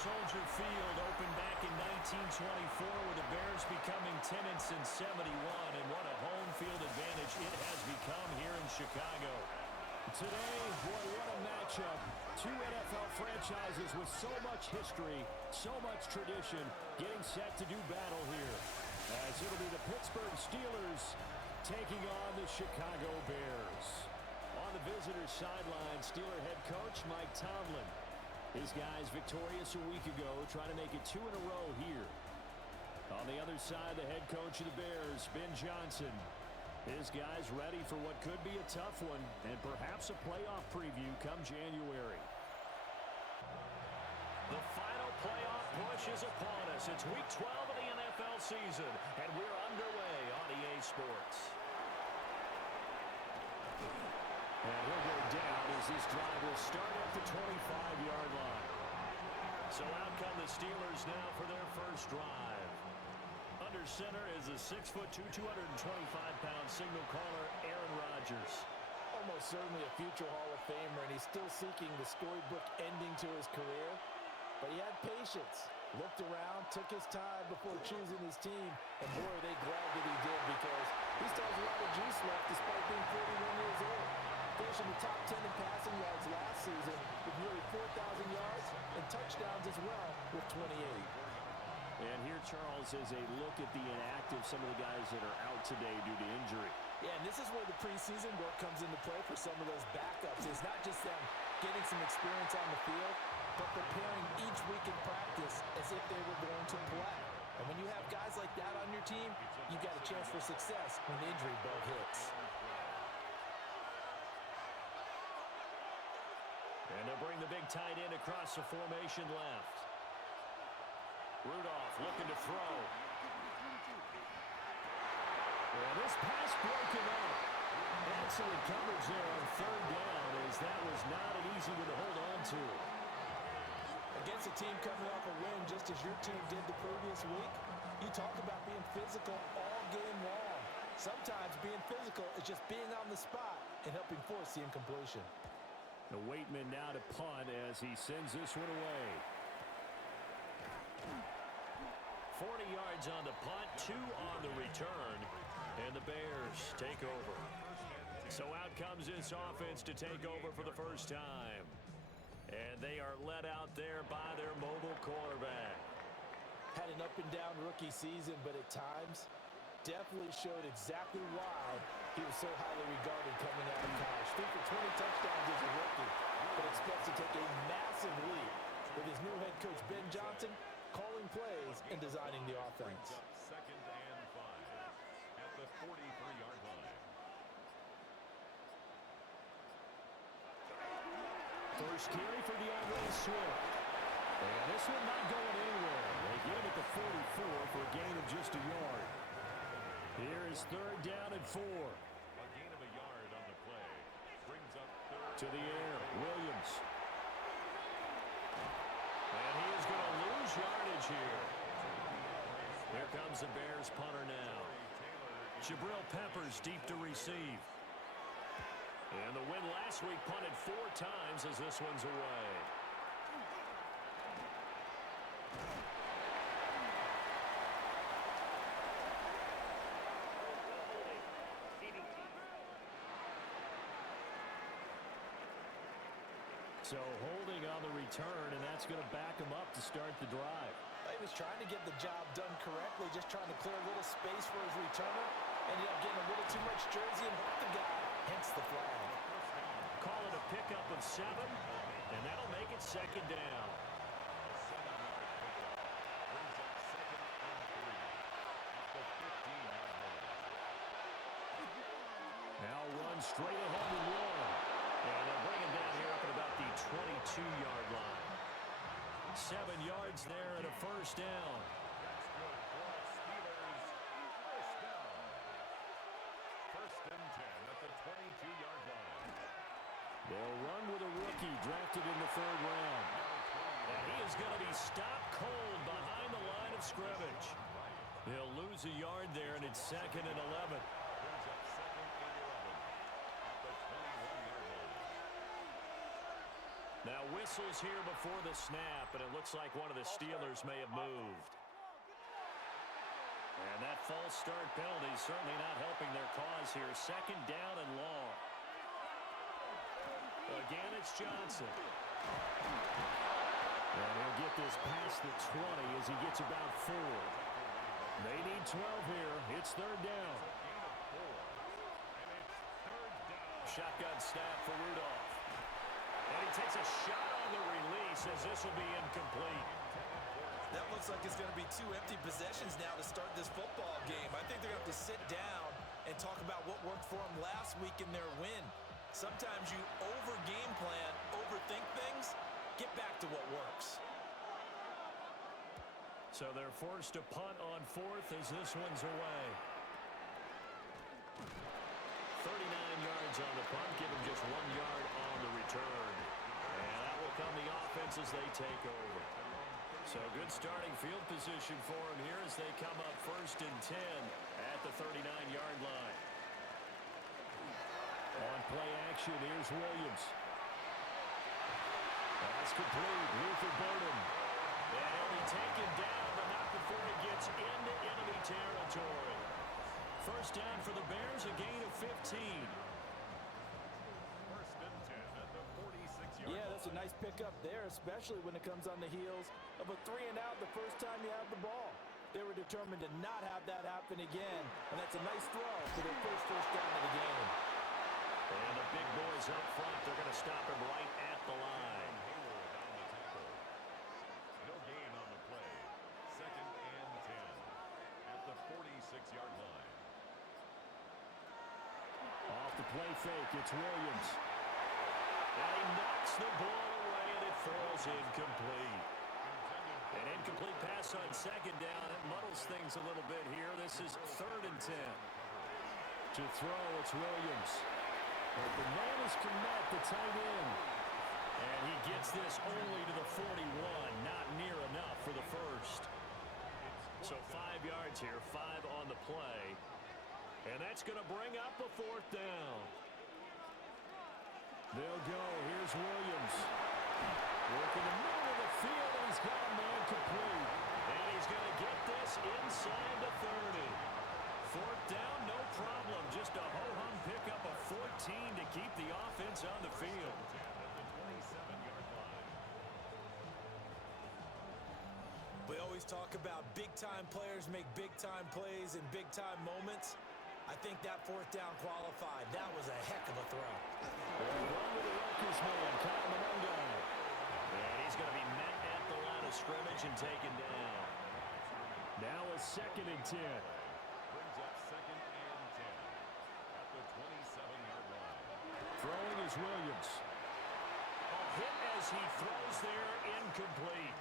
Soldier Field opened back in 1924 with the Bears becoming 10-71, and what a home field advantage it has become here in Chicago. Today, boy, what a matchup. Two NFL franchises with so much history, so much tradition, getting set to do battle here. As it'll be the Pittsburgh Steelers taking on the Chicago Bears. On the visitor's sideline, Steeler head coach Mike Tomlin. His guys victorious a week ago, trying to make it 2 in a row here. On the other side, the head coach of the Bears, Ben Johnson. His guys ready for what could be a tough one and perhaps a playoff preview come January. The final playoff push is upon us. It's week 12 of the NFL season, and we're underway on EA Sports. And he'll go down as this drive will start at the 25-yard line. So out come the Steelers now for their first drive. Under center is a 6'2", 225-pound signal caller, Aaron Rodgers. Almost certainly a future Hall of Famer, and he's still seeking the storybook ending to his career. But he had patience, looked around, took his time before choosing his team, and boy, are they glad that he did, because he still has a lot of juice left despite being 41 years old. Finishing the top 10 in passing yards last season with nearly 4,000 yards and touchdowns as well with 28. And here, Charles, is a look at the inactive, some of the guys that are out today due to injury. Yeah, and this is where the preseason work comes into play for some of those backups. It's not just them getting some experience on the field, but preparing each week in practice as if they were going to play. And when you have guys like that on your team, you've got a chance for success when the injury bug hits. And they'll bring the big tight end across the formation left. Rudolph looking to throw. And this pass broken up. Excellent coverage there on third down, as that was not an easy one to hold on to. Against a team coming off a win just as your team did the previous week, you talk about being physical all game long. Sometimes being physical is just being on the spot and helping force the incompletion. The Waitman now to punt as he sends this one away. 40 yards on the punt, 2 on the return, and the Bears take over. So out comes this offense to take over for the first time. And they are led out there by their mobile quarterback. Had an up-and-down rookie season, but at times definitely showed exactly why he was so highly regarded coming out of college. Threw for 20 touchdowns as a rookie, but expects to take a massive leap with his new head coach, Ben Johnson, calling plays and designing the offense. Second and 5 at the 43-yard line. First carry for DeAndre Swift. And this one not going anywhere. They get him at the 44 for a gain of just a yard. Here is third down and 4. A gain of a yard on the play. Brings up third. To the air, Williams. And he is going to lose yardage here. Here comes the Bears punter now. Jabril Peppers deep to receive. And the win last week punted 4 times as this one's away. So holding on the return, and that's going to back him up to start the drive. He was trying to get the job done correctly, just trying to clear a little space for his returner. Ended up getting a little too much jersey and hurt the guy, hence the flag. Call it a pickup of 7, and that'll make it second down. Now run straight ahead and one. And they'll bring him down here up at about the 22-yard line. 7 yards there and a first down. That's good for the Steelers. First down. First and 10 at the 22-yard line. They'll run with a rookie drafted in the 3rd round. And he is going to be stopped cold behind the line of scrimmage. They'll lose a yard there, and it's 2nd and 11. Brings up 2nd and 11 at the 21-yard line. Now with whistles here before the snap, and it looks like one of the Steelers may have moved. And that false start penalty certainly not helping their cause here. Second down and long. Again, it's Johnson. And he'll get this past the 20 as he gets about 4. They need 12 here. It's third down. Shotgun snap for Rudolph. And he takes a shot on the release as this will be incomplete. That looks like it's going to be 2 empty possessions now to start this football game. I think they're going to have to sit down and talk about what worked for them last week in their win. Sometimes you over-game plan, overthink things, get back to what works. So they're forced to punt on 4th as this one's away. 39 yards on the punt, give them just 1 yard on the return. And that will come the offense as they take over. So good starting field position for them here as they come up 1st and 10 at the 39-yard line. On play action, here's Williams. That's complete. Luther Burden. And he'll be taken down, but not before it gets into enemy territory. First down for the Bears, a gain of 15. Yeah, that's a nice pickup there, especially when it comes on the heels of a 3-and-out the first time you have the ball. They were determined to not have that happen again, and that's a nice throw for their first down of the game. And the big boys up front, they're going to stop him right at the line. No gain on the play. 2nd and 10 at the 46-yard line. Off the play fake, it's Williams. And he knocks the ball away, and it falls incomplete. An incomplete pass on 2nd down. It muddles things a little bit here. This is 3rd and 10. To throw, it's Williams. But the man is Komet, the tight end. And he gets this only to the 41. Not near enough for the first. So 5 yards here, 5 on the play. And that's going to bring up a 4th down. They'll go. Here's Williams. Working the middle of the field, and he's got a man complete. And he's going to get this inside the 30. 4th down, no problem. Just a ho-hum pickup of 14 to keep the offense on the field. We always talk about big-time players make big-time plays in big-time moments. I think that 4th down qualified. That was a heck of a throw. Run to the Rutgers man, Kyle Monongai. And he's going to be met at the line of scrimmage and taken down. Now a 2nd and 10. Brings up 2nd and 10 at the 27-yard line. Throwing is Williams. A hit as he throws there, incomplete.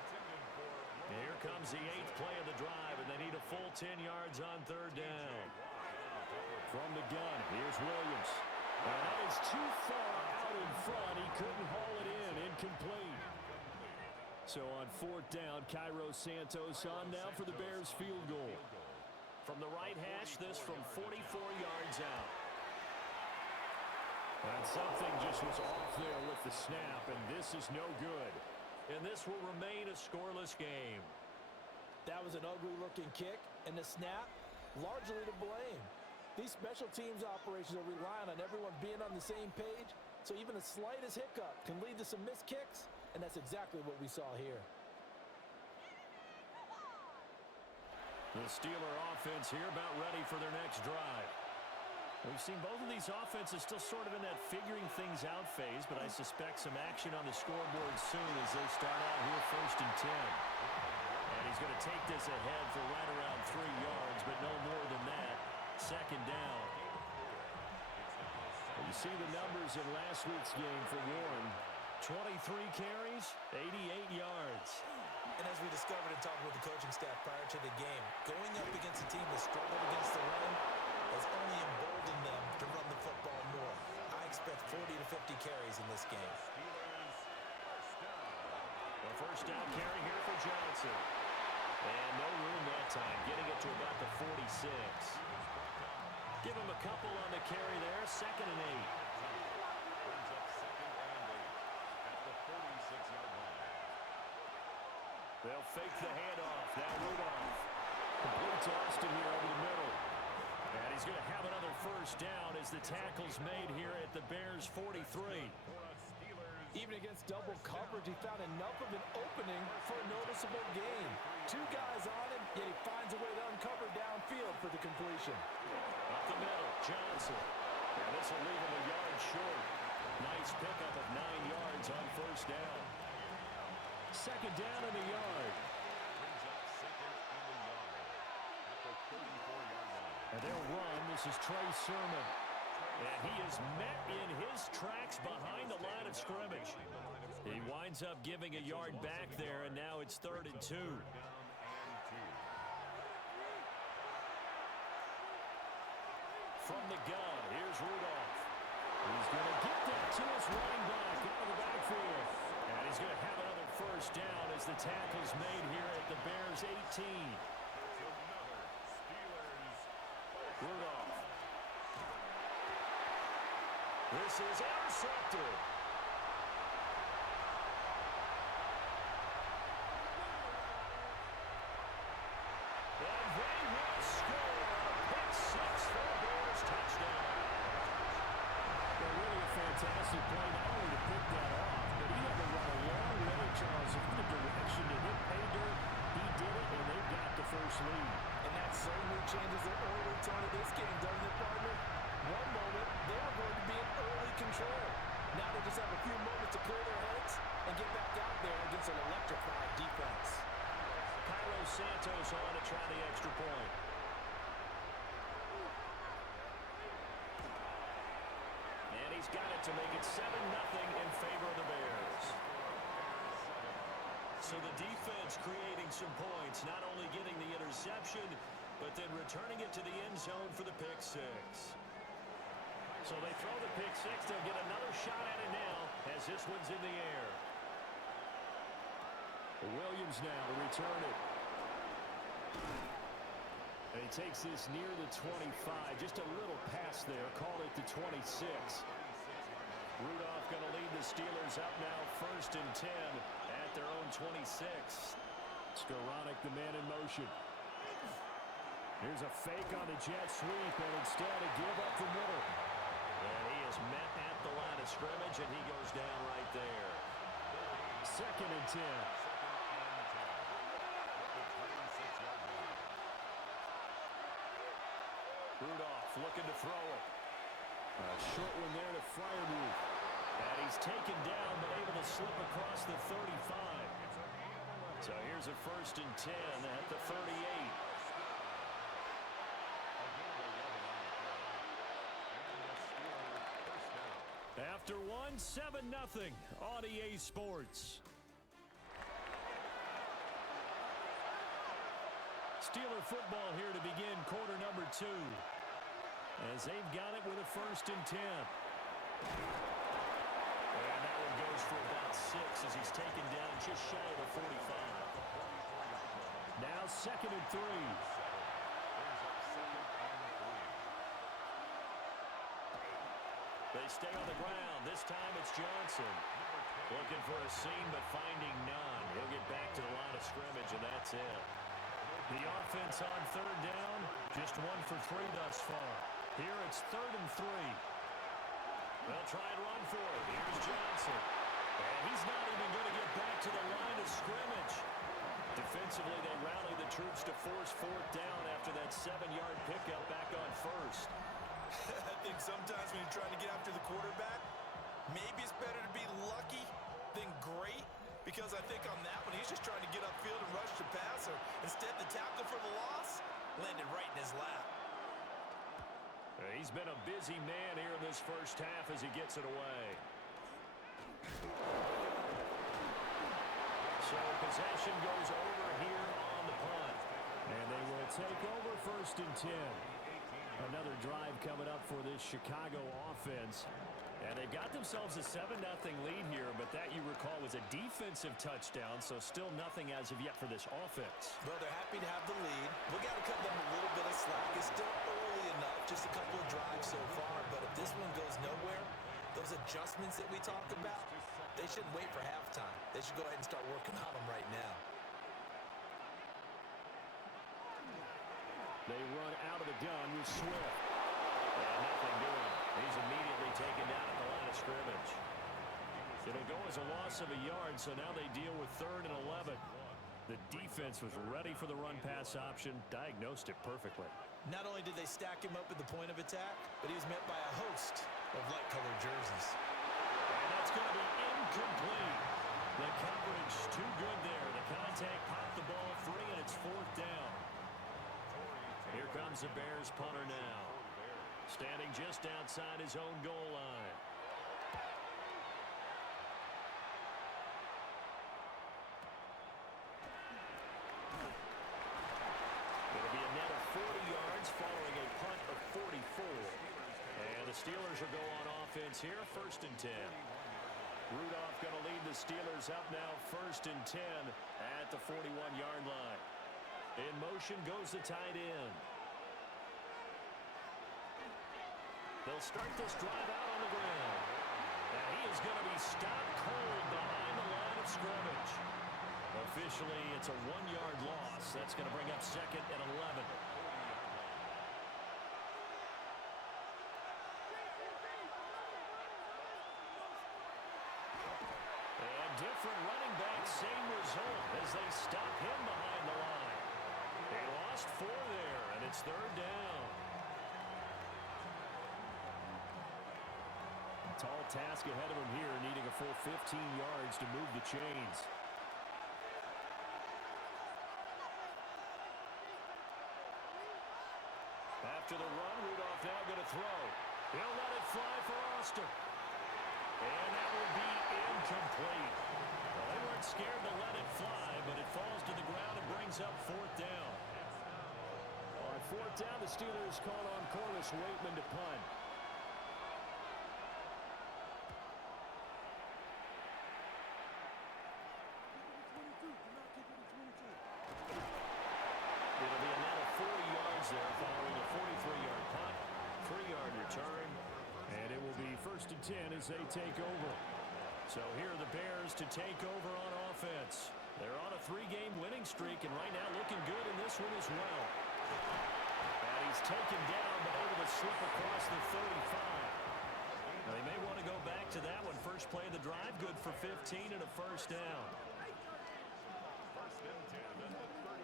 Here comes the 8th play of the drive, and they need a full 10 yards on 3rd down. From the gun, here's Williams. And that is too far out in front. He couldn't haul it in. Incomplete. So on 4th down, Cairo Santos on now for the Bears field goal. From the right hash, this from 44 yards out. And something just was off there with the snap, and this is no good. And this will remain a scoreless game. That was an ugly-looking kick, and the snap, largely to blame. These special teams operations are relying on everyone being on the same page, so even the slightest hiccup can lead to some missed kicks, and that's exactly what we saw here. The Steeler offense here about ready for their next drive. We've seen both of these offenses still sort of in that figuring things out phase, but I suspect some action on the scoreboard soon as they start out here 1st and 10. And he's going to take this ahead for right around 3 yards, but no more than that. 2nd down. Well, you see the numbers in last week's game for Warren. 23 carries, 88 yards. And as we discovered in talking with the coaching staff prior to the game, going up against a team that struggled against the run has only emboldened them to run the football more. I expect 40 to 50 carries in this game. The 1st down carry here for Johnson. And no room that time, getting it to about the 46. Give him a couple on the carry there, 2nd and 8. Brings up 2nd and 8 at the 46-yard They'll fake the handoff. Now Rudolph. Complete to Austin here over the middle. And he's going to have another first down as the tackle's made here at the Bears' 43. Even against double coverage, he found enough of an opening for a noticeable gain. Two guys on him, yet he finds a way to uncover downfield for the completion. Up the middle, Johnson. And this will leave him a yard short. Nice pickup of 9 yards on first down. Second down in the yard. And they'll run. This is Trey Sermon. And he is met in his tracks behind the line of scrimmage. He winds up giving a yard back there, and now it's 3rd and 2. From the gun, here's Rudolph. He's going to get that to his running back out of the backfield. And he's going to have another first down as the tackle's made here at the Bears' 18. Rudolph. This is intercepted. And they will score a pick six for the Bears touchdown. Well, really a fantastic play, not only to pick that off, but he had to run a long way, Charles, in the direction to hit pay dirt. He did it, and they've got the first lead. And that certainly changes the early tone of this game, doesn't it, partner? One moment, they were going to be in early control. Now they just have a few moments to clear their heads and get back out there against an electrified defense. Cairo Santos on to try the extra point. And he's got it to make it 7-0 in favor of the Bears. So the defense creating some points, not only getting the interception, but then returning it to the end zone for the pick six. So they throw the pick six. They'll get another shot at it now as this one's in the air. Williams now to return it. And he takes this near the 25. Just a little pass there. Call it the 26. Rudolph going to lead the Steelers up now 1st and 10 at their own 26. Skoranek, the man in motion. Here's a fake on the jet sweep, and instead a give up the middle. And he is met at the line of scrimmage, and he goes down right there. 2nd and 10. Rudolph looking to throw it. A short one there to Freiermuth. And he's taken down, but able to slip across the 35. So here's a 1st and 10 at the 38. After one, 7-0 on EA Sports. Steeler football here to begin quarter number 2. As they've got it with a 1st and 10. And that one goes for about 6 as he's taken down just shy of the 45. Now 2nd and 3. They stay on the ground. This time it's Johnson. Looking for a seam, but finding none. He'll get back to the line of scrimmage, and that's it. The offense on 3rd down, just 1 for 3 thus far. Here it's 3rd and 3. They'll try and run for it. Here's Johnson. And he's not even going to get back to the line of scrimmage. Defensively, they rally the troops to force 4th down after that 7-yard pickup back on 1st. I think sometimes when you're trying to get after the quarterback, maybe it's better to be lucky than great, because I think on that one, he's just trying to get upfield and rush the passer. Instead, the tackle for the loss landed right in his lap. He's been a busy man here in this first half as he gets it away. So possession goes over here on the punt. And they will take over 1st and 10. Another drive coming up for this Chicago offense. And they've got themselves a 7-0 lead here, but that, you recall, was a defensive touchdown, so still nothing as of yet for this offense. Well, they're happy to have the lead. We got to cut them a little bit of slack. It's still early enough, just a couple of drives so far, but if this one goes nowhere, those adjustments that we talked about, they shouldn't wait for halftime. They should go ahead and start working on them right now. gun with Sewell. And nothing doing. He's immediately taken down at the line of scrimmage. It'll go as a loss of a yard, so now they deal with 3rd and 11. The defense was ready for the run-pass option, diagnosed it perfectly. Not only did they stack him up at the point of attack, but he was met by a host of light-colored jerseys. And that's going to be incomplete. The coverage too good there. The contact popped the ball free, and it's 4th down. Here comes the Bears punter now, standing just outside his own goal line. It'll be a net of 40 yards following a punt of 44. And the Steelers will go on offense here, 1st and 10. Rudolph going to lead the Steelers up now, 1st and 10 at the 41-yard line. In motion goes the tight end. They'll start this drive out on the ground. And he is going to be stopped cold behind the line of scrimmage. Officially, it's a 1-yard loss. That's going to bring up 2nd and 11. And different running back, same result as they stop him behind the line. They lost 4 there, and it's 3rd down. A tall task ahead of him here, needing a full 15 yards to move the chains. After the run, Rudolph now going to throw. He'll let it fly for Oster. And that will be incomplete. Well, they weren't scared to let it fly, but it falls to the ground and brings up 4th down. On 4th down, the Steelers call on Corliss Waitman to punt. It'll be a net of 40 yards there following a 43-yard punt, 3-yard return. And it will be 1st and 10 as they take over. So here are the Bears to take over on offense. They're on a 3-game winning streak, and right now looking good in this one as well. And he's taken down, but able to slip across the 35. Now, they may want to go back to that one. First play of the drive, good for 15 and a 1st down.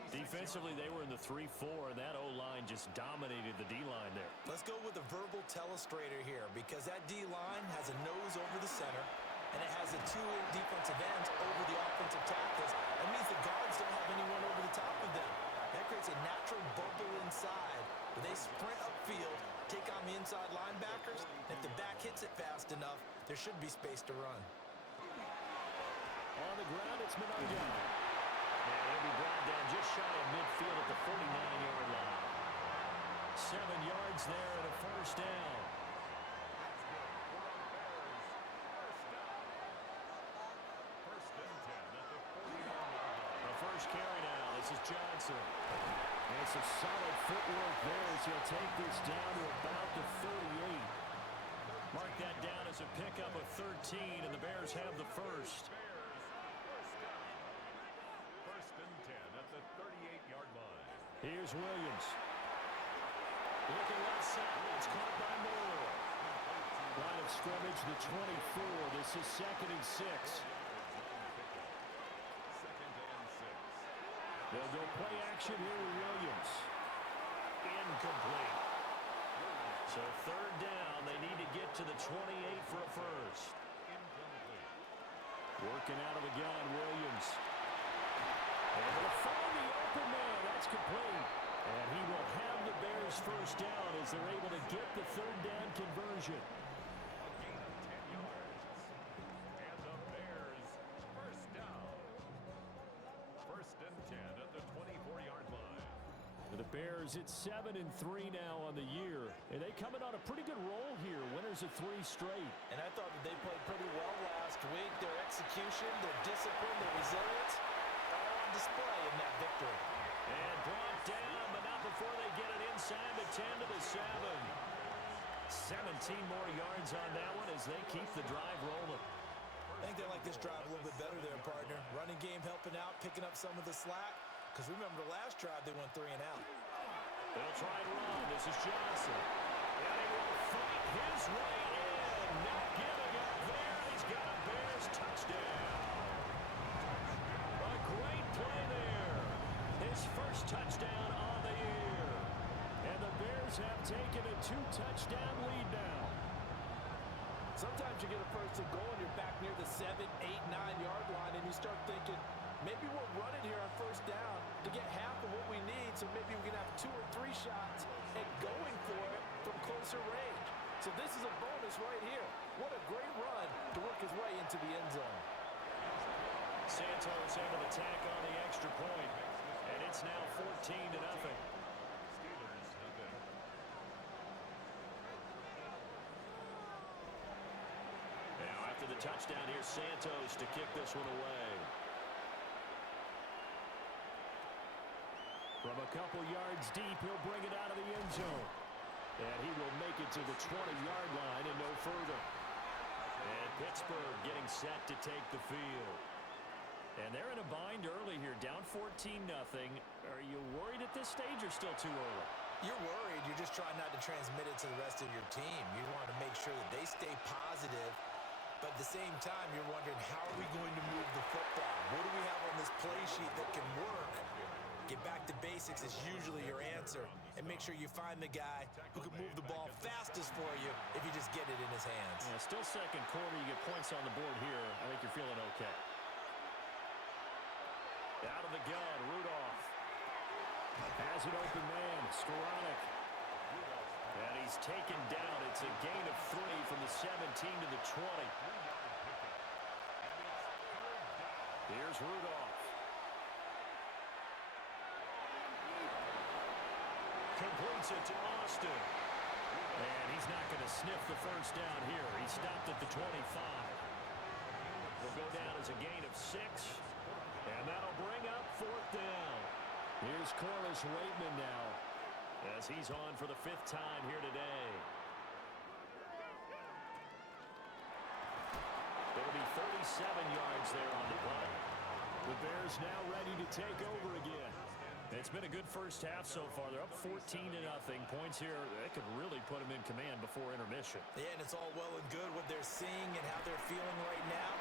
Defensively, they were in the 3-4, and that O-line just dominated the D-line there. Let's go with a verbal telestrator here, because that D-line has a nose over the center, and it has a 2 defensive ends over the offensive tackles. That means the guards don't have anyone over the top of them. That creates a natural bubble inside where they sprint upfield, take on the inside linebackers. And if the back hits it fast enough, there should be space to run. On the ground, it's Menard. And he'll be brought down just shy of midfield at the 49-yard line. 7 yards there and a 1st down. A first carry now. This is Johnson. And it's a solid footwork there as he'll take this down to about the 38. Mark that down as a pickup of 13, and the Bears have the first. Here's Williams. Looking left side. It's caught by Moore. Line of scrimmage, the 24. This is 2nd and 6. They'll go play action here with Williams. Incomplete. So 3rd down. They need to get to the 28 for a first. Working out of the gun, Williams. Able to find the open man. That's complete. And he will have the Bears first down as they're able to get the 3rd down conversion. And the Bears first down. 1st and 10 at the 24-yard line. The Bears, it's 7-3 now on the year. And they coming on a pretty good roll here. Winners of 3 straight. And I thought that they played pretty well last week. Their execution, their discipline, their resilience, all on display in that victory. And brought down, but not before they get it inside the 10 to the 7. 17 more yards on that one as they keep the drive rolling. I think they like this drive a little bit better there, partner. Running game helping out, picking up some of the slack. Because remember the last drive, they went 3 and out. They'll try and run. This is Johnson. And he will fight his way in. Not giving up there. He's got a Bears touchdown. A great play there. His first touchdown on the year. And the Bears have taken a 2-touchdown lead now. Sometimes you get a first and goal and you're back near the 7, 8, 9-yard line, and you start thinking, maybe we'll run it here on first down to get half of what we need, so maybe we can have 2 or 3 shots at going for it from closer range. So this is a bonus right here. What a great run to work his way into the end zone. Santos able to tack on the extra point, and it's now 14-0. The touchdown here, Santos to kick this one away. From a couple yards deep, he'll bring it out of the end zone. And he will make it to the 20-yard line and no further. And Pittsburgh getting set to take the field. And they're in a bind early here, down 14-0. Are you worried at this stage or still too early? You're worried. You're just trying not to transmit it to the rest of your team. You want to make sure that they stay positive. But at the same time, you're wondering, how are we going to move the football? What do we have on this play sheet that can work? Get back to basics is usually your answer. And make sure you find the guy who can move the ball fastest for you if you just get it in his hands. Yeah, still second quarter. You get points on the board here. I think you're feeling okay. Out of the gun, Rudolph. Has an open man, Skoranek. And he's taken down. It's a gain of 3 from the 17 to the 20. Here's Rudolph. Completes it to Austin. And he's not going to sniff the first down here. He stopped at the 25. Will go down as a gain of 6. And that'll bring up 4th down. Here's Corliss Waitman now, as he's on for the 5th time here today. It'll be 37 yards there on the punt. The Bears now ready to take over again. It's been a good first half so far. They're up 14-0. Points here, that could really put them in command before intermission. Yeah, and it's all well and good what they're seeing and how they're feeling right now.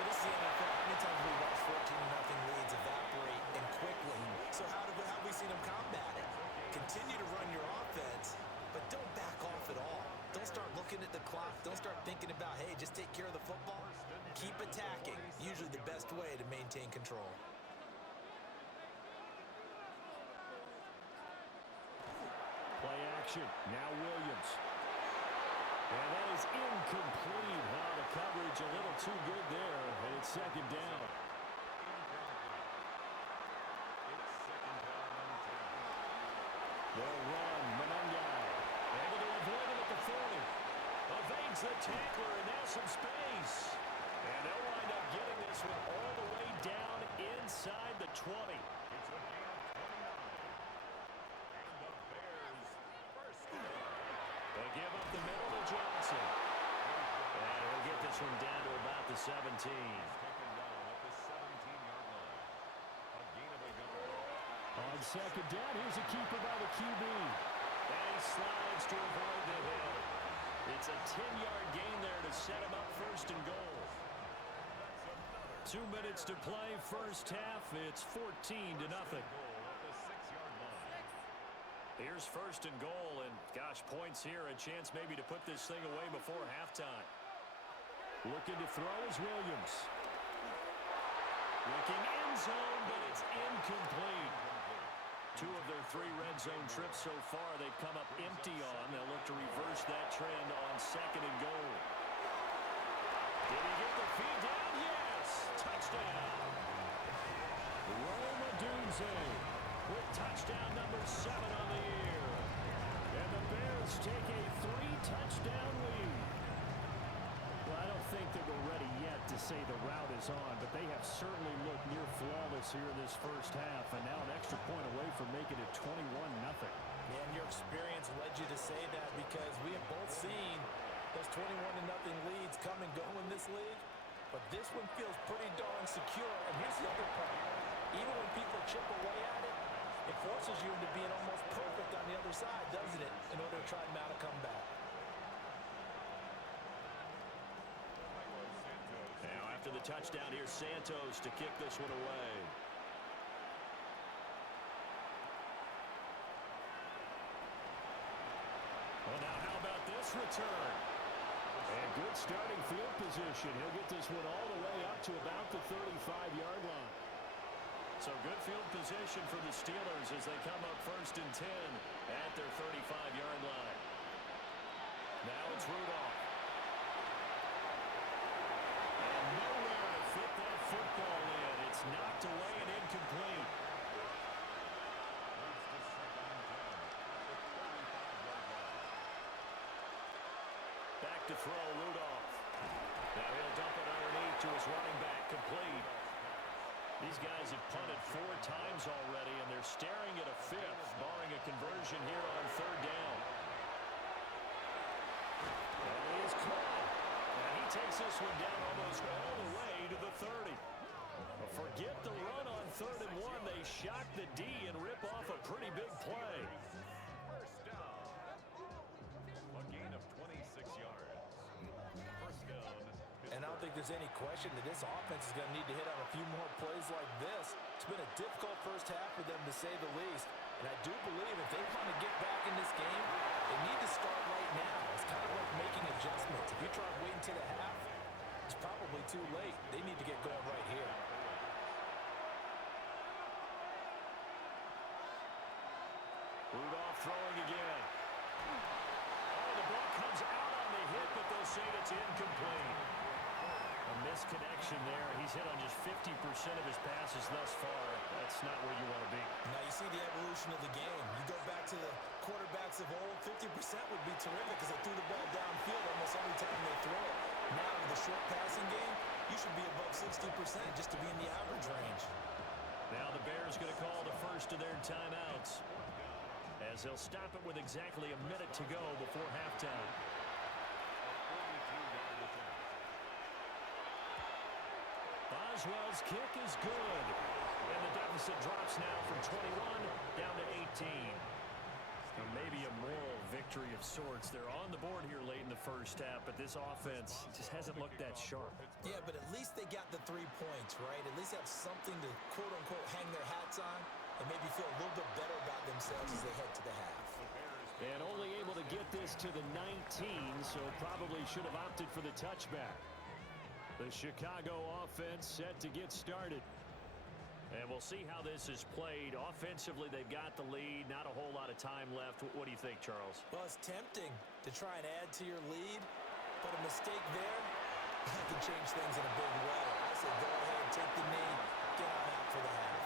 But this is the NFL. How many times we watch 14-0 leads evaporate and quickly? So how have we seen them combat it? Continue to run your offense, but don't back off at all. Don't start looking at the clock. Don't start thinking about, hey, just take care of the football. Keep attacking. Usually the best way to maintain control. Play action. Now Williams. And that is incomplete. Wow, the coverage a little too good there, and it's 2nd down. They'll run. Monengai. Able to avoid him at the 40. Evades the tackler, and now some space. And they'll wind up getting this one all the way down inside the 20. It's a gain of 29. And the Bears first down. They'll give up the middle to Johnson. And he'll get this one down to about the 17. Taken down at the 17-yard line. A gain of a yard. On 2nd down, here's a keeper by the QB. And he slides to avoid the hit. It's a 10-yard gain there to set him up 1st and goal. 2 minutes to play first half. It's 14-0. Here's 1st and goal, and gosh, points here, a chance maybe to put this thing away before halftime. Looking to throw is Williams. Looking end zone, but it's incomplete. 2 of their 3 red zone trips so far they've come up empty on. They'll look to reverse that trend on 2nd and goal. Did he get the feed down? Yes! Touchdown! Rome Odunze with touchdown number 7 on the year. And the Bears take a 3-touchdown lead. Well, I don't think that we're ready yet to say the route is on, but they have certainly looked near flawless here in this first half, and now an extra point away from making it 21-0. Yeah, and your experience led you to say that, because we have both seen those 21-0 leads come and go in this league, but this one feels pretty darn secure. And here's the other part. Even when people chip away at it, it forces you into being almost perfect side, doesn't it, in order to try and mount a comeback. Now after the touchdown, here's Santos to kick this one away. Well, now how about this return? And good starting field position. He'll get this one all the way up to about the 35-yard line. So good field position for the Steelers as they come up 1st and 10 at their 35-yard line. Now it's Rudolph. And nowhere to fit that football in. It's knocked away and incomplete. Back to throw, Rudolph. Now he'll dump it underneath to his running back, complete. These guys have punted 4 times already, and they're staring at a 5th, barring a conversion here on 3rd down. And he is caught. And he takes this one down almost all the way to the 30. But forget the run on 3rd and 1. They shock the D and rip off a pretty big play. First down. A gain of 26 yards. First down. And I don't think there's any question that this offense is going to need to hit on a few more plays like this. It's been a difficult first half for them, to say the least. And I do believe if they want to get back in this game, they need to start right now. It's kind of like making adjustments. If you try waiting to the half, it's probably too late. They need to get going right here. Rudolph throwing again. Oh, the ball comes out on the hit, but they'll say it's incomplete. A misconnection there. He's hit on just 50% of his passes thus far. That's not where you want to be. Now you see the evolution of the game. You go back to the quarterbacks of old, 50% would be terrific because they threw the ball downfield almost every time they throw it. Now with the short passing game, you should be above 60% just to be in the average range. Now the Bears going to call the first of their timeouts, as they'll stop it with exactly a minute to go before halftime. Boswell's kick is good. And the deficit drops now from 21 down to 18. Now maybe a moral victory of sorts. They're on the board here late in the first half, but this offense just hasn't looked that sharp. Yeah, but at least they got the 3 points, right? At least have something to, quote-unquote, hang their hats on and maybe feel a little bit better about themselves as they head to the half. And only able to get this to the 19, so probably should have opted for the touchback. The Chicago offense set to get started. And we'll see how this is played. Offensively, they've got the lead. Not a whole lot of time left. What do you think, Charles? Well, it's tempting to try and add to your lead, but a mistake there can change things in a big way. I say go ahead, take the knee, get on out for the half.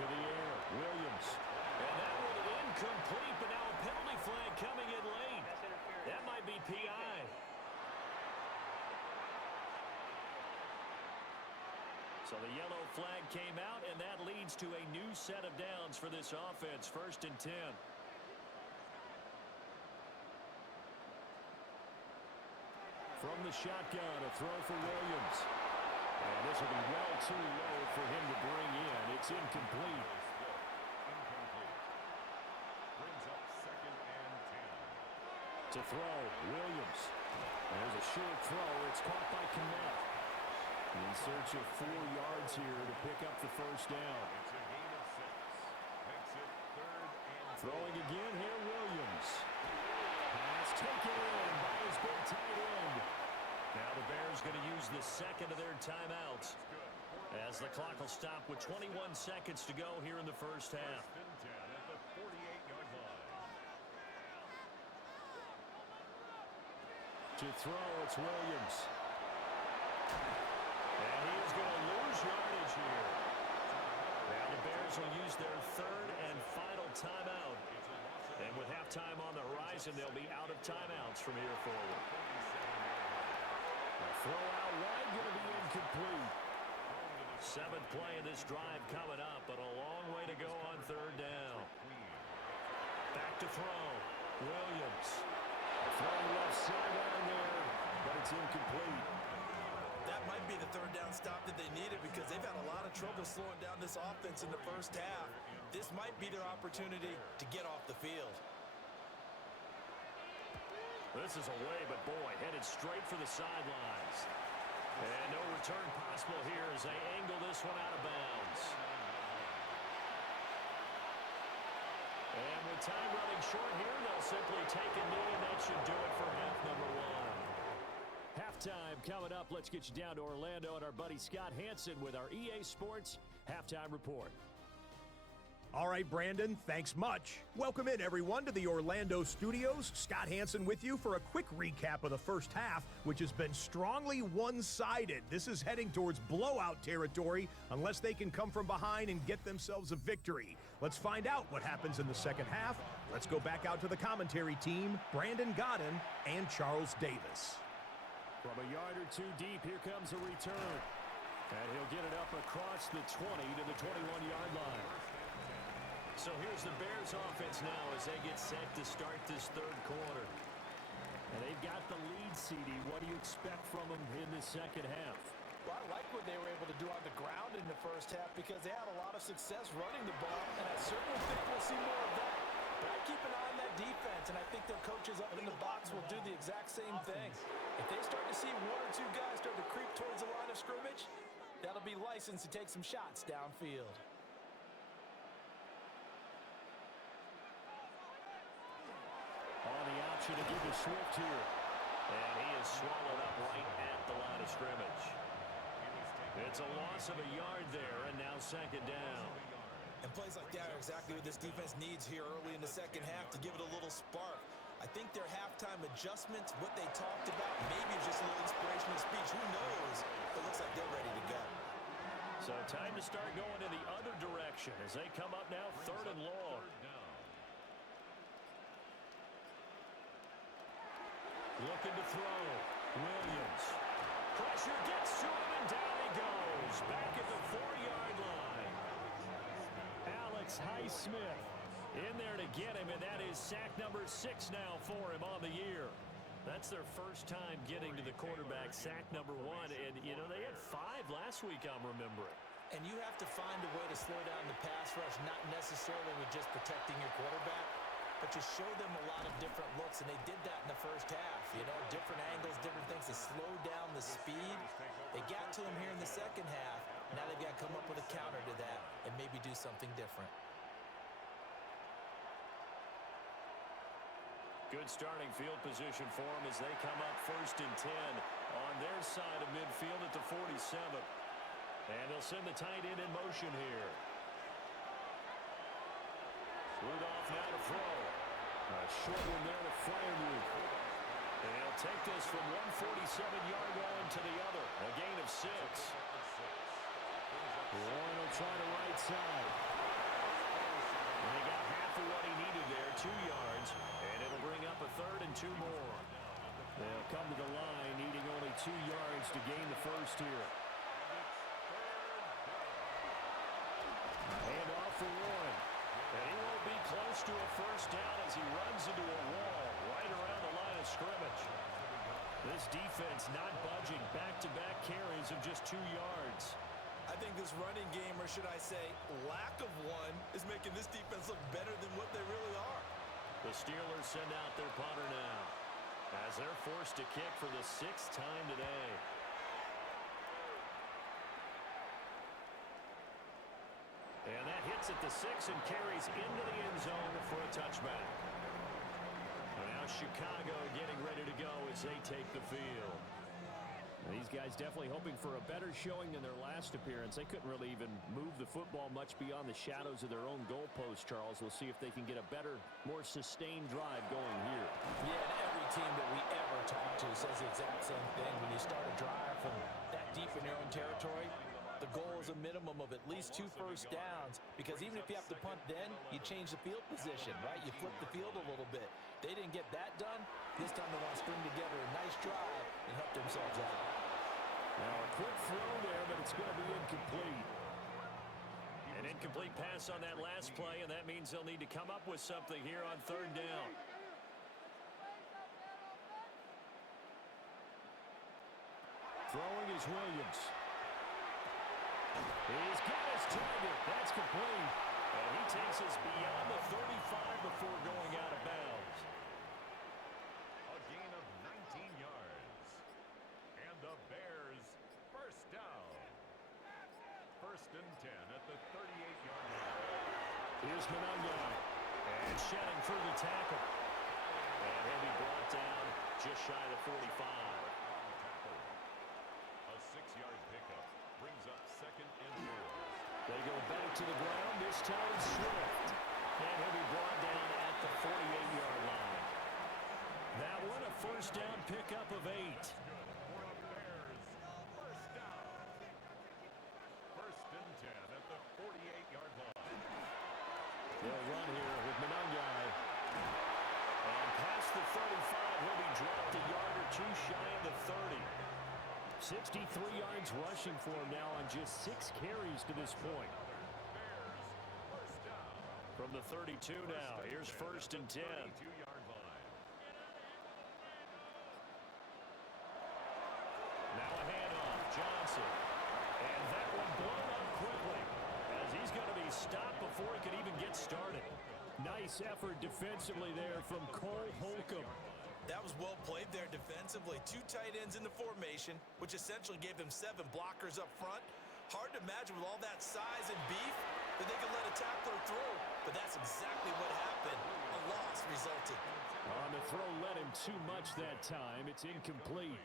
To the air, Williams. And that one incomplete, but now a penalty flag coming in late. That might be PI. So the yellow flag came out, and that leads to a new set of downs for this offense. 1st and 10. From the shotgun, a throw for Williams. And this will be well too low for him to bring in. It's incomplete. Brings up 2nd and 10. To throw, Williams. There's a short throw. It's caught by Kmet. In search of 4 yards here to pick up the first down. It's a gain of 6. Makes it 3rd and 4. Throwing again here, Williams. Pass taken in by his big tight end. Now the Bears going to use the second of their timeouts as the clock will stop with 21 seconds to go here in the first half. 1st and 10 at the 48-yard line. To throw, it's Williams. And he is going to lose yardage here. Now the Bears will use their 3rd and final timeout. And with halftime on the horizon, they'll be out of timeouts from here forward. A throw out wide, going to be incomplete. 7th play of this drive coming up, but a long way to go on 3rd down. Back to throw. Williams. Throwing left sideline there, but it's incomplete. That might be be the third down stop that they needed because they've had a lot of trouble slowing down this offense in the first half. This might be their opportunity to get off the field. This is away, but boy, headed straight for the sidelines. And no return possible here as they angle this one out of bounds. And with time running short here, they'll simply take a knee, and that should do it for half number one. Halftime coming up. Let's get you down to Orlando and our buddy Scott Hansen with our EA Sports Halftime Report. All right, Brandon, thanks much. Welcome in, everyone, to the Orlando studios. Scott Hansen with you for a quick recap of the first half, which has been strongly one-sided. This is heading towards blowout territory unless they can come from behind and get themselves a victory. Let's find out what happens in the second half. Let's go back out to the commentary team, Brandon Godden and Charles Davis. From a yard or two deep, here comes a return. And he'll get it up across the 20 to the 21-yard line. So here's the Bears offense now as they get set to start this third quarter. And they've got the lead, CD. What do you expect from them in the second half? Well, I like what they were able to do on the ground in the first half because they had a lot of success running the ball, and I certainly think we'll see more of that. But I keep an eye on that defense, and I think their coaches up in the box will do the exact same thing. If they start to see one or two guys start to creep towards the line of scrimmage, that'll be license to take some shots downfield. On the option to give to Swift here. And he is swallowed up right at the line of scrimmage. It's a loss of a yard there, and now second down. And plays like that are exactly what this defense needs here early in the second half to give it a little spark. I think their halftime adjustments, what they talked about, maybe just a little inspirational speech. Who knows? It looks like they're ready to go. So time to start going in the other direction as they come up now third and long. Looking to throw. Williams. Pressure gets to him, and down he goes. Back at the 4-yard line. Alex Highsmith in there to get him, and that is sack number 6 now for him on the year. That's their first time getting to the quarterback, sack number 1. And, you know, they had 5 last week, I'm remembering. And you have to find a way to slow down the pass rush, not necessarily with just protecting your quarterback, but you show them a lot of different looks, and they did that in the first half. You know, different angles, different things to slow down the speed. They got to him here in the second half. Now they've got to come up with a counter to that and maybe do something different. Good starting field position for them as they come up 1st and 10 on their side of midfield at the 47. And they'll send the tight end in motion here. Rudolph now to throw. A short one there to Freiermuth. And he'll take this from 147-yard line to the other. A gain of 6. Warren will try the right side. And he got half of what he needed there, 2 yards. And it'll bring up a 3rd and 2 more. They'll come to the line, needing only 2 yards to gain the first here. Hand off for Warren. And he won't be close to a first down as he runs into a wall right around the line of scrimmage. This defense not budging. Back-to-back carries of just 2 yards. I think this running game, or should I say lack of one, is making this defense look better than what they really are. The Steelers send out their punter now as they're forced to kick for the 6th time today. And that hits at the 6 and carries into the end zone for a touchback. And now Chicago getting ready to go as they take the field. These guys definitely hoping for a better showing than their last appearance. They couldn't really even move the football much beyond the shadows of their own goalpost, Charles. We'll see if they can get a better, more sustained drive going here. Yeah, and every team that we ever talk to says the exact same thing. When you start a drive from that deep in your own territory, the goal is a minimum of at least 2 first downs, because even if you have to punt then, you change the field position, right? You flip the field a little bit. They didn't get that done. This time they want to string together a nice drive and help themselves out. Now a quick throw there, but it's going to be incomplete. An incomplete pass on that last play, and that means they'll need to come up with something here on 3rd down. Throwing is Williams. He's got his target. That's complete. And he takes us beyond the 35 before going out of bounds. A gain of 19 yards. And the Bears first down. First and 10 at the 38-yard line. Here's Monangai. And shedding through the tackle. And he'll be brought down just shy of the 45. A 6-yard pickup brings up second and 4. They go back to the ground, this time Swift. And he'll be brought down at the 48-yard line. That one a first down pickup of 8. For the Bears, first down. First and 10 at the 48-yard line. They'll run here with Monangai. And past the 35, he'll be dropped a yard or two shy of the 30. 63 yards rushing for him now on just 6 carries to this point. First down. From the 32 now, here's first and 10. 32-yard line. Now a handoff, Johnson. And that one blown up quickly as he's going to be stopped before he could even get started. Nice effort defensively there from Cole Holcomb. That was well played there defensively. 2 tight ends in the formation, which essentially gave him 7 blockers up front. Hard to imagine with all that size and beef that they could let a tackler through. But that's exactly what happened. A loss resulted. On the throw led him too much that time. It's incomplete.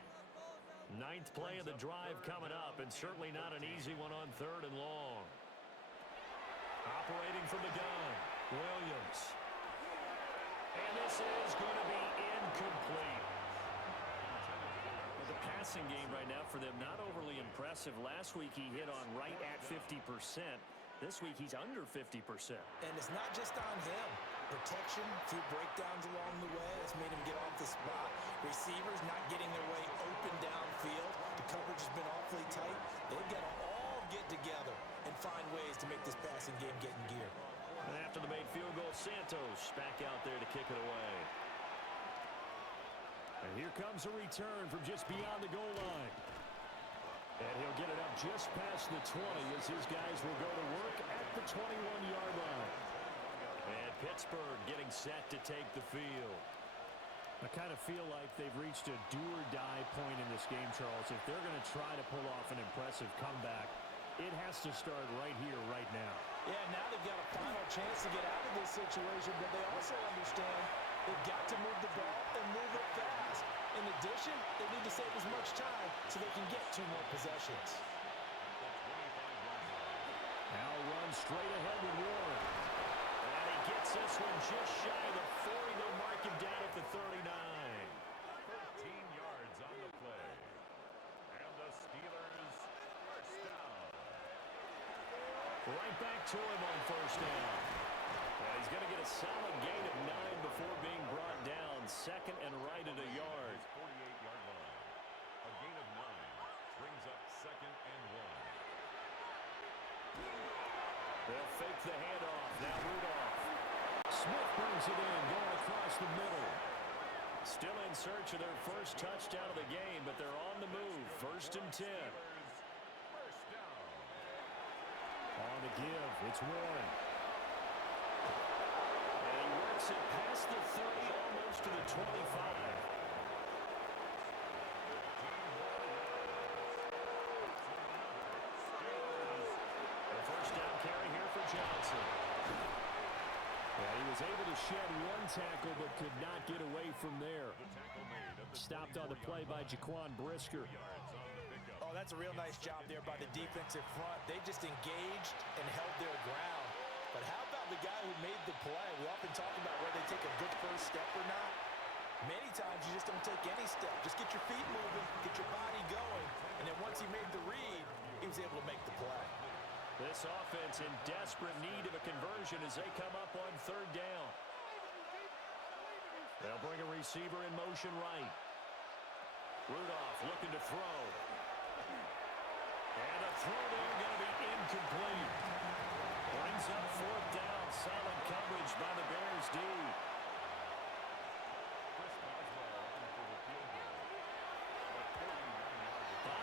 9th play of the drive coming up, and certainly not an easy one on 3rd and long. Operating from the gun, Williams. And this is going to be incomplete. Well, the passing game right now for them, not overly impressive. Last week he hit on right at 50%. This week he's under 50%. And it's not just on him. Protection, few breakdowns along the way. That's made him get off the spot. Receivers not getting their way open downfield. The coverage has been awfully tight. They've got to all get together and find ways to make this passing game get in gear. And after the made field goal, Santos back out there to kick it away. And here comes a return from just beyond the goal line. And he'll get it up just past the 20 as his guys will go to work at the 21-yard line. And Pittsburgh getting set to take the field. I kind of feel like they've reached a do-or-die point in this game, Charles. If they're going to try to pull off an impressive comeback, it has to start right here, right now. Yeah, now they've got a final chance to get out of this situation, but they also understand they've got to move the ball and move it fast. In addition, they need to save as much time so they can get 2 more possessions. Now runs straight ahead with Warren. And he gets this one just shy of the 40. They'll mark him down at the 39. 13 yards on the play. And the Steelers first down. Right back to him on first down. And he's going to get a solid gain of 9 before being brought down. Second and right at a yard. 48-yard line. A gain of 9 brings up second and 1. They'll fake the handoff. Now Rudolph. Smith brings it in, going across the middle. Still in search of their first touchdown of the game, but they're on the move. First and 10. First down. On the give, it's Warren. And he works it past the 30, almost to the 25. The first down carry here for Johnson. Yeah, he was able to shed 1 tackle, but could not get away from there. Stopped on the play by Jaquan Brisker. Oh, that's a real nice job there by the defensive front. They just engaged and held their ground. But how about the guy who made the play? We often talk about whether they take a good first step or not. Many times you just don't take any step. Just get your feet moving, get your body going, and then once he made the read, he was able to make the play. This offense in desperate need of a conversion as they come up on 3rd down. They'll bring a receiver in motion right. Rudolph looking to throw. And a throw there going to be incomplete. Brings up 4th down. Solid coverage by the Bears D.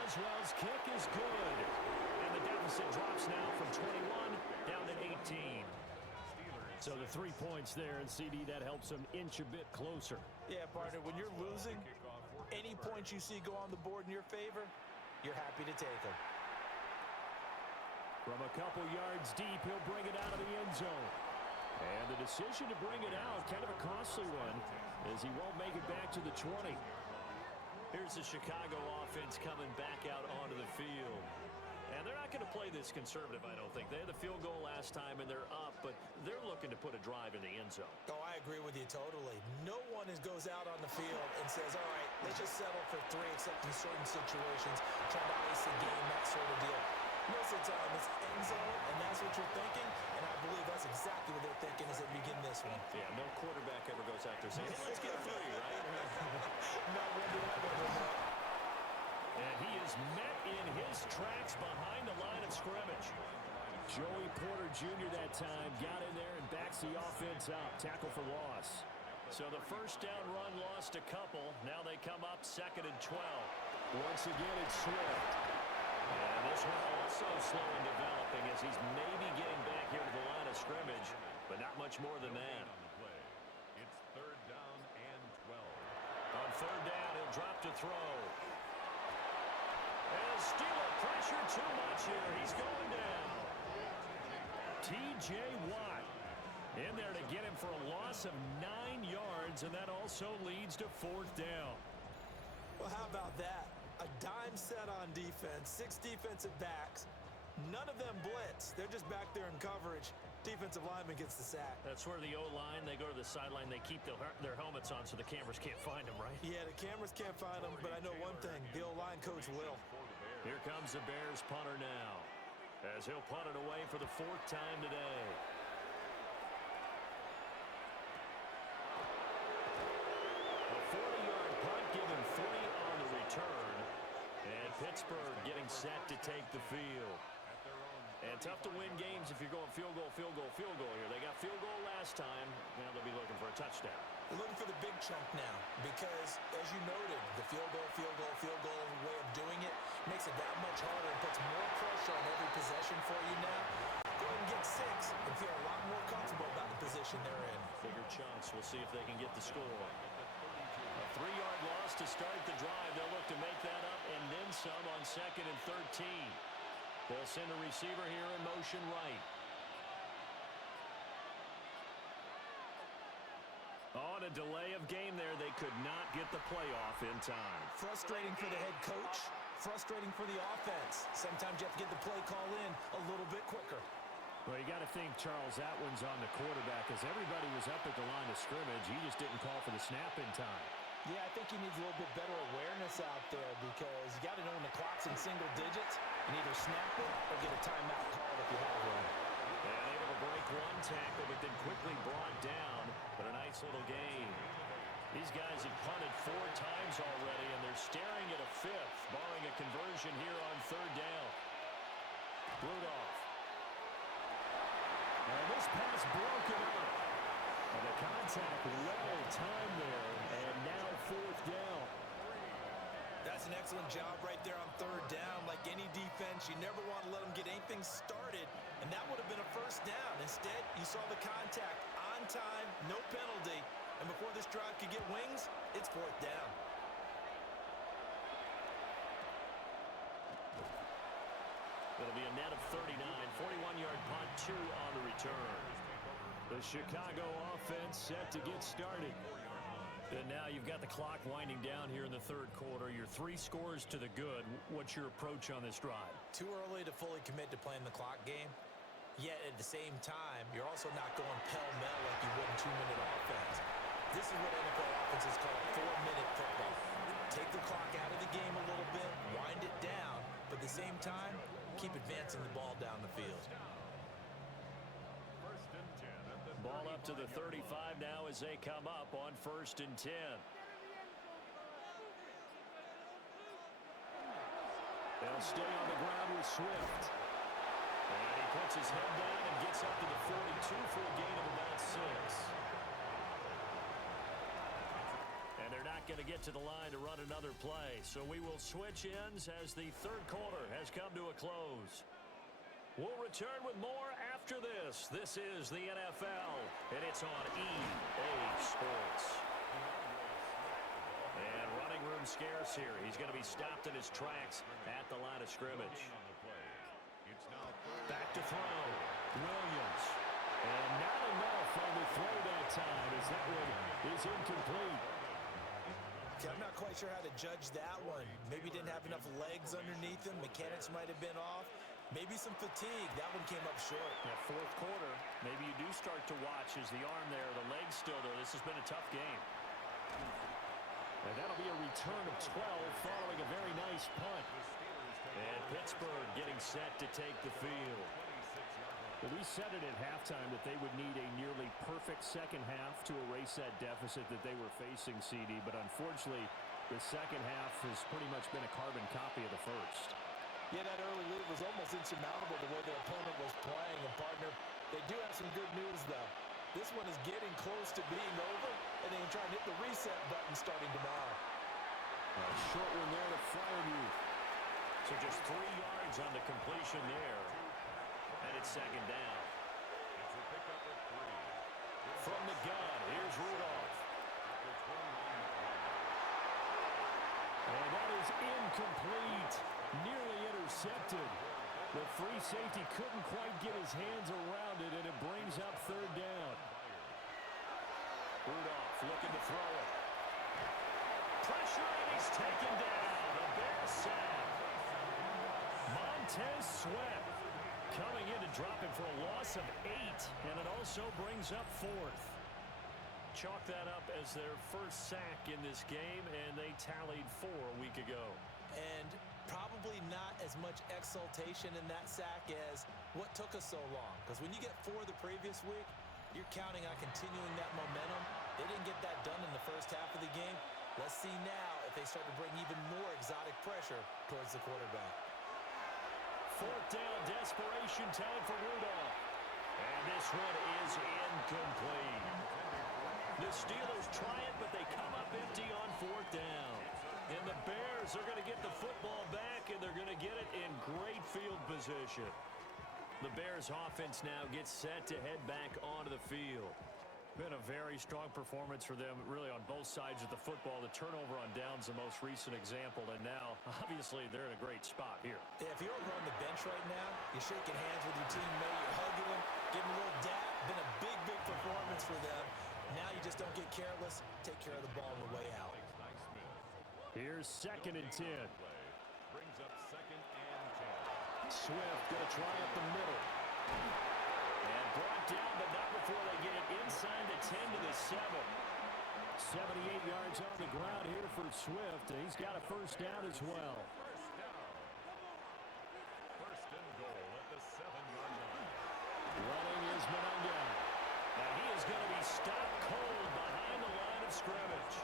Boswell's kick is good. And the deficit drops now from 21 down to 18. So the 3 points there, and CD, that helps them inch a bit closer. Yeah, partner, when you're losing, any points you see go on the board in your favor, you're happy to take them. From a couple yards deep, he'll bring it out of the end zone. And the decision to bring it out, kind of a costly one, as he won't make it back to the 20. Here's the Chicago offense coming back out onto the field. And they're not going to play this conservative, I don't think. They had the field goal last time, and they're up, but they're looking to put a drive in the end zone. Oh, I agree with you totally. No one goes out on the field and says, all right, let's just settle for 3, except in certain situations, trying to ice the game, that sort of deal. Most of the time, it's end zone, and that's what you're thinking, and I believe that's exactly what they're thinking as they begin this one. Yeah, no quarterback ever goes out there saying, hey, let's get 3, right? Not one to ever. And he is met in his tracks behind the line of scrimmage. Joey Porter Jr. that time got in there and backs the offense out. Tackle for loss. So the first down run lost a couple. Now they come up 2nd and 12. Once again, it's Sewell. And this one also slow in developing as he's maybe getting back here to the line of scrimmage, but not much more than that. It's 3rd down and 12. On 3rd down, he'll drop to throw. And Steeler pressure too much here. He's going down. T.J. Watt in there to get him for a loss of 9 yards, and that also leads to 4th down. Well, how about that? A dime set on defense, 6 defensive backs. None of them blitz. They're just back there in coverage. Defensive lineman gets the sack. That's where the O-line, they go to the sideline, they keep their helmets on so the cameras can't find them, right? Yeah, the cameras can't find them, but I know one thing. The O-line coach will. Here comes the Bears punter now, as he'll punt it away for the 4th time today. A 40-yard punt, giving 40 on the return. And Pittsburgh getting set to take the field. And tough to win games if you're going field goal here. They got field goal last time. Now they'll be looking for a touchdown. They're looking for the big chunk now because, as you noted, the field goal way of doing it makes it that much harder and puts more pressure on every possession for you now. Go ahead and get 6 and feel a lot more comfortable about the position they're in. Bigger chunks. We'll see if they can get the score. A 3-yard loss to start the drive. They'll look to make that up and then some on 2nd and 13. They'll send a receiver here in motion right. On a delay of game there, they could not get the playoff in time. Frustrating for the head coach, frustrating for the offense. Sometimes you have to get the play call in a little bit quicker. Well, you got to think Charles, that one's on the quarterback as everybody was up at the line of scrimmage. He just didn't call for the snap in time. Yeah, I think he needs a little bit better awareness out there because you got to know when the clock's in single digits and either snap it or get a timeout called if you have one. And able to break one tackle, but then quickly brought down. But a nice little game. These guys have punted 4 times already, and they're staring at a 5th, barring a conversion here on 3rd down. Rudolph. And this pass broken up. And the contact well timed there, and now 4th down. That's an excellent job right there on 3rd down. Like any defense, you never want to let them get anything started, and that would have been a 1st down. Instead, you saw the contact on time, no penalty, and before this drive could get wings, it's 4th down. It'll be a net of 39, 41-yard punt, 2 on the return. The Chicago offense set to get started. And now you've got the clock winding down here in the 3rd quarter. You're 3 scores to the good. What's your approach on this drive? Too early to fully commit to playing the clock game. Yet at the same time, you're also not going pell-mell like you would in 2-minute offense. This is what NFL offenses call 4-minute football. Take the clock out of the game a little bit, wind it down, but at the same time, keep advancing the ball down the field. Ball up to the 35 now as they come up on 1st and 10. They'll stay on the ground with Swift. And he puts his head down and gets up to the 42 for a gain of about 6. And they're not going to get to the line to run another play. So we will switch ends as the third quarter has come to a close. We'll return with more after this. This is the NFL, and it's on EA Sports. And running room scarce here. He's going to be stopped in his tracks at the line of scrimmage. Back to throw. Williams. And not enough on the throw that time as that one is incomplete. Okay, I'm not quite sure how to judge that one. Maybe didn't have enough legs underneath him. Mechanics might have been off. Maybe some fatigue. That one came up short. Yeah, fourth quarter, maybe you do start to watch as the arm there, the leg's still there. This has been a tough game. And that'll be a return of 12 following a very nice punt. And Pittsburgh getting set to take the field. Well, we said it at halftime that they would need a nearly perfect second half to erase that deficit that they were facing, CD. But unfortunately, the second half has pretty much been a carbon copy of the first. Yeah, that early lead was almost insurmountable the way their opponent was playing. And, partner, they do have some good news, though. This one is getting close to being over, and they can try and hit the reset button starting tomorrow. A short one there to Fryermuth. So just 3 yards on the completion there. And it's second down. From the gun, here's Rudolph. And that is incomplete. Nearly intercepted. The free safety couldn't quite get his hands around it, and it brings up third down. Rudolph looking to throw it. Pressure, and he's taken down. The Bears sack. Montez Sweat coming in to drop him for a loss of 8, and it also brings up fourth. Chalk that up as their first sack in this game, and they tallied 4 a week ago. And probably not as much exultation in that sack as what took us so long. Because when you get 4 the previous week, you're counting on continuing that momentum. They didn't get that done in the first half of the game. Let's see now if they start to bring even more exotic pressure towards the quarterback. Fourth down, desperation time for Rudolph. And this one is incomplete. The Steelers try it, but they come up empty on fourth down. And the Bears are going to get the football back, and they're going to get it in great field position. The Bears offense now gets set to head back onto the field. Been a very strong performance for them, really, on both sides of the football. The turnover on downs, the most recent example, and now, obviously, they're in a great spot here. Yeah, if you're over on the bench right now, you're shaking hands with your teammate, you're hugging him, giving a little dap. Been a big, big performance for them. Now you just don't get careless. Take care of the ball on the way out. Here's 2nd and 10. Brings up 2nd and 10. Swift going to try up the middle. And brought down, but not before they get it inside the 10 to the 7. 78 yards on the ground here for Swift, and he's got a first down as well. First and goal at the 7-yard line. Running is Mononga. And he is going to be stopped cold behind the line of scrimmage.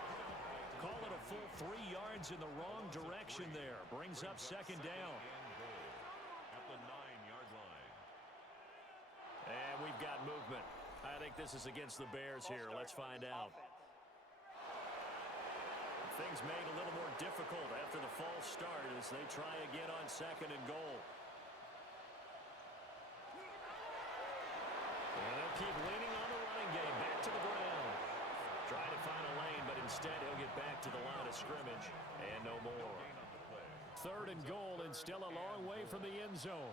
Call it a full 3 yards in the wrong direction there. Brings up second down. At the 9-yard line. And we've got movement. I think this is against the Bears here. Let's find out. Things made a little more difficult after the false start as they try again on 2nd and goal. And they'll keep leaning on the running game. Back to the ground. Trying to find a lane, but instead he'll get back to the line of scrimmage. And no more. 3rd and goal, and still a long way from the end zone.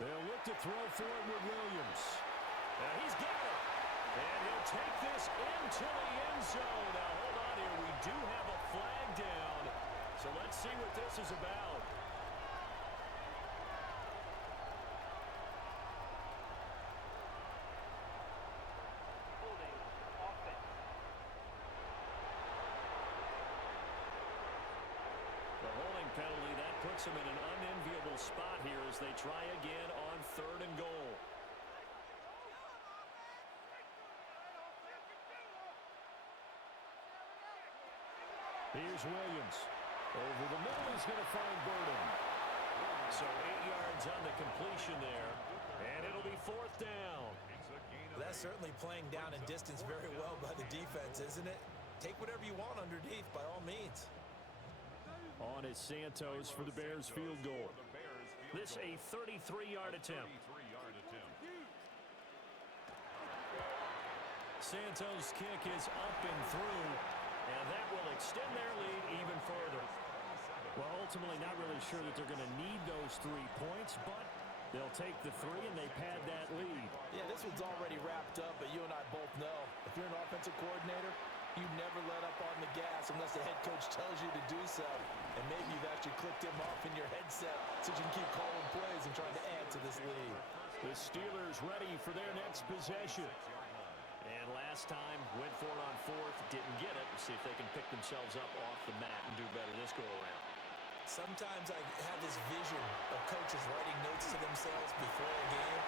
They'll look to throw for it with Williams. He's got it. And he'll take this into the end zone. Now, hold on here. We do have a flag down. So let's see what this is about. The holding penalty, that puts them in an unenviable spot here as they try again on 3rd and goal. Here's Williams. Over the middle, he's going to find Burden. So 8 yards on the completion there, and it'll be 4th down. That's certainly playing down in distance very well by the defense, isn't it? take whatever you want underneath by all means. On is Santos for the Bears field goal. This a 33-yard attempt. Santos' kick is up and through, and that will extend their lead even further. Well, ultimately not really sure that they're going to need those 3 points, but they'll take the 3 and they pad that lead. Yeah, this one's already wrapped up, but you and I both know if you're an offensive coordinator, you never let up on the gas unless the head coach tells you to do so. And maybe you've actually clicked him off in your headset so you can keep calling plays and trying to add to this lead. The Steelers ready for their next possession. And last time, went for it on 4th, didn't get it. We'll see if they can pick themselves up off the mat and do better this go-around. Sometimes I have this vision of coaches writing notes to themselves before a game.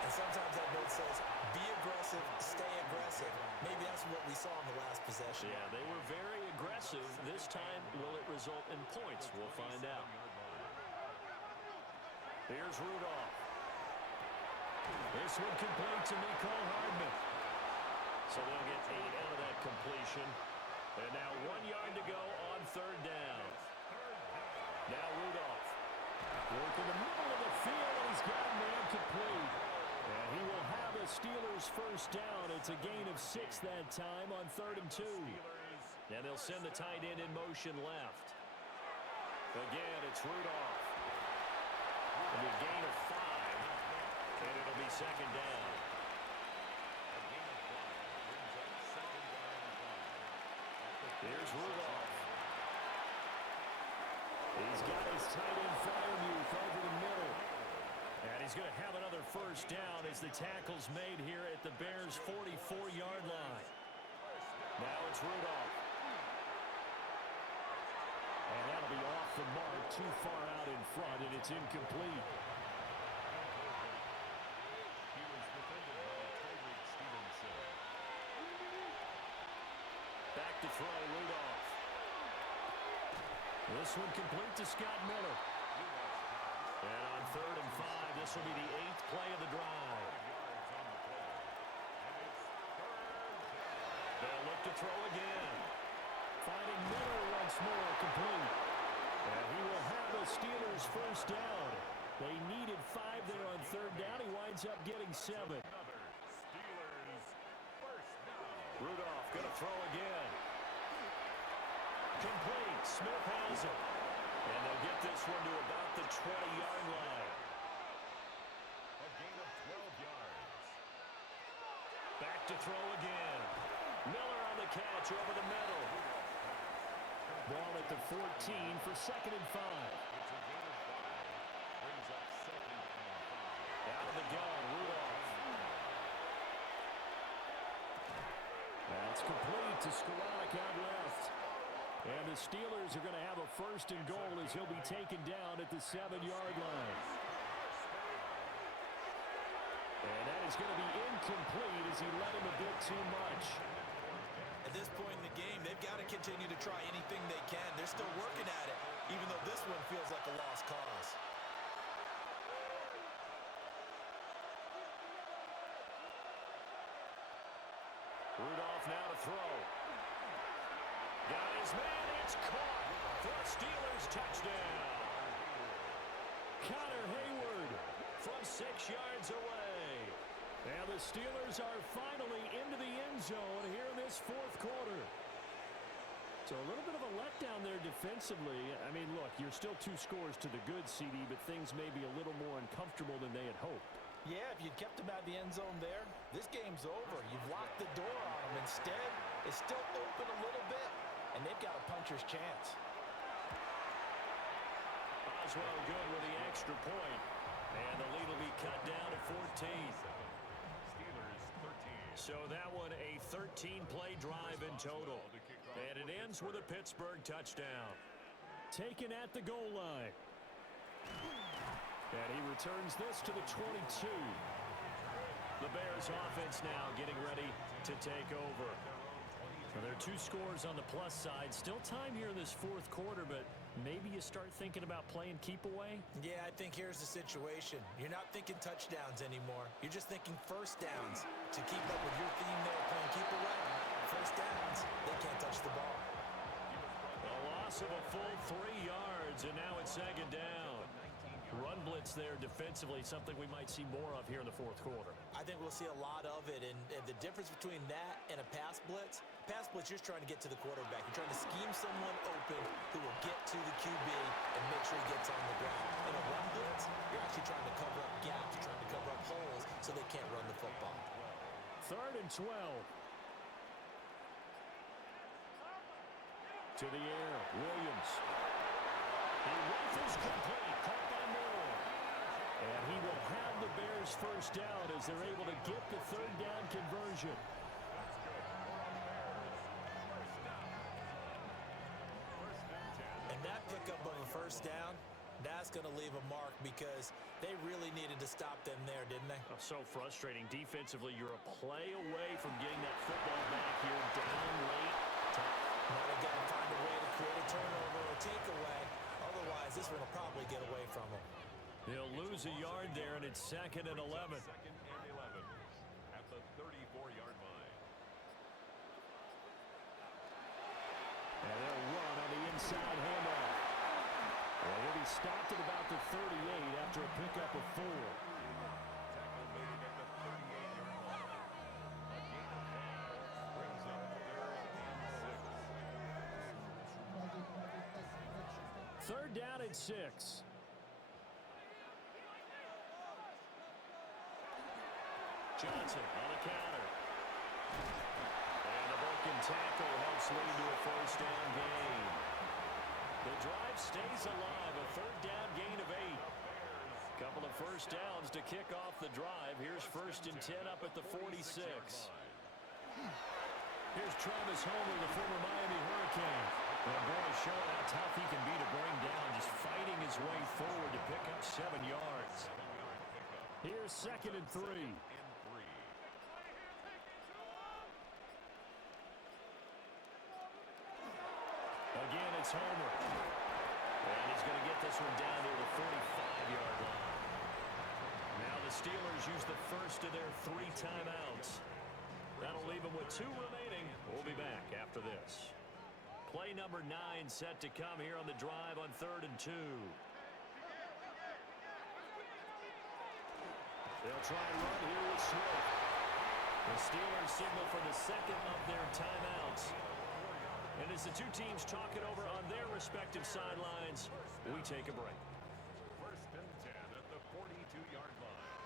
And sometimes that note says, be aggressive, stay aggressive. Maybe that's what we saw in the last possession. Yeah, they were very aggressive. This time, will it result in points? We'll find out. Here's Rudolph. This one complete to Mecole Hardman. So they'll get 8 out of that completion. And now 1 yard to go on 3rd down. Now Rudolph. Work in the middle of the field, and he's got a man complete. And he will have a Steelers first down. It's a gain of 6 that time on 3rd and 2. And they'll send the tight end in motion left. Again, it's Rudolph. And a gain of 5. And it'll be 2nd down. Here's Rudolph. He's got his tight end Freiermuth over the middle. And he's going to have another first down as the tackle's made here at the Bears' 44-yard line. Now it's Rudolph. And that'll be off the mark, too far out in front, and it's incomplete. Back to throw, Rudolph. This one complete to Scott Miller. And on 3rd and 5, this will be the 8th play of the drive. They'll look to throw again. Finding Miller once more, complete. And he will have the Steelers first down. They needed 5 there on 3rd down. He winds up getting 7. Rudolph going to throw again. Complete. Smith has it. And they'll get this one to about the 20-yard line. A gain of 12 yards. Back to throw again. Miller on the catch over the middle. Ball at the 14 for 2nd and 5. It's a gain of 5. Brings up 2nd and 5. Out of the gun, Rudolph. That's complete to Skoranek out left. And the Steelers are going to have a 1st and goal as he'll be taken down at the 7-yard line. And that is going to be incomplete as he led him a bit too much. At this point in the game, they've got to continue to try anything they can. They're still working at it, even though this one feels like a lost cause. Rudolph now to throw. Got his man. It's caught for a Steelers touchdown. Connor Hayward From 6 yards away. And the Steelers are finally into the end zone here in this 4th quarter. So a little bit of a letdown there defensively. I mean, look, you're still 2 scores to the good, CD, but things may be a little more uncomfortable than they had hoped. Yeah, if you'd kept him out of the end zone there, this game's over. You've locked the door on him. Instead, it's still open a little bit, and they've got a puncher's chance. Oswell good with the extra point. And the lead will be cut down to 14. Steelers 13. So that one a 13-play drive in total. And it ends with a Pittsburgh touchdown. Taken at the goal line. And he returns this to the 22. The Bears offense now getting ready to take over. Well, there are 2 scores on the plus side. Still time here in this 4th quarter, but maybe you start thinking about playing keep away? Yeah, I think here's the situation. You're not thinking touchdowns anniore. You're just thinking first downs. To keep up with your theme there, playing keep away, first downs, they can't touch the ball. A loss of a full 3 yards, and now it's second down. Run blitz there defensively, something we might see more of here in the fourth quarter. I think we'll see a lot of it, and the difference between that and a pass blitz, you're trying to get to the quarterback. You're trying to scheme someone open who will get to the QB and make sure he gets on the ground. In a run blitz, you're actually trying to cover up gaps, you're trying to cover up holes so they can't run the football. 3rd and 12. To the air, Williams. He rifles complete, caught by Moore. And he will have the Bears first down as they're able to get the 3rd down conversion. And that pickup of a first down, that's going to leave a mark because they really needed to stop them there, didn't they? Oh, so frustrating. Defensively, you're a play away from getting that football back here, down late. Now they got to find a way to create a turnover or takeaway. Otherwise, this one will probably get away from them. They'll lose a yard there, and it's 2nd and 11. 2nd and 11 at the 34-yard line. And they'll run on the inside handoff. And he'll be stopped at about the 38 after a pickup of 4. Tackle made at the 38-yard line. A gain of 5 brings up 3rd and 6. 3rd down and 6. Johnson on the counter. And a broken tackle helps lead to a first down gain. The drive stays alive, a 3rd down gain of 8. Couple of first downs to kick off the drive. Here's 1st and 10 up at the 46. Here's Travis Homer, the former Miami Hurricane. And boy, showing how tough he can be to bring down, just fighting his way forward to pick up 7 yards. Here's 2nd and 3. Again, it's Homer. And he's going to get this one down near the 45-yard line. Now the Steelers use the first of their 3 timeouts. That'll leave them with 2 remaining. We'll be back after this. Play number 9 set to come here on the drive on 3rd and 2. They'll try and run here with Sewell. The Steelers signal for the 2nd of their timeouts. And as the 2 teams talk it over on their respective sidelines, we take a break. 1st and 10 at the 42-yard line.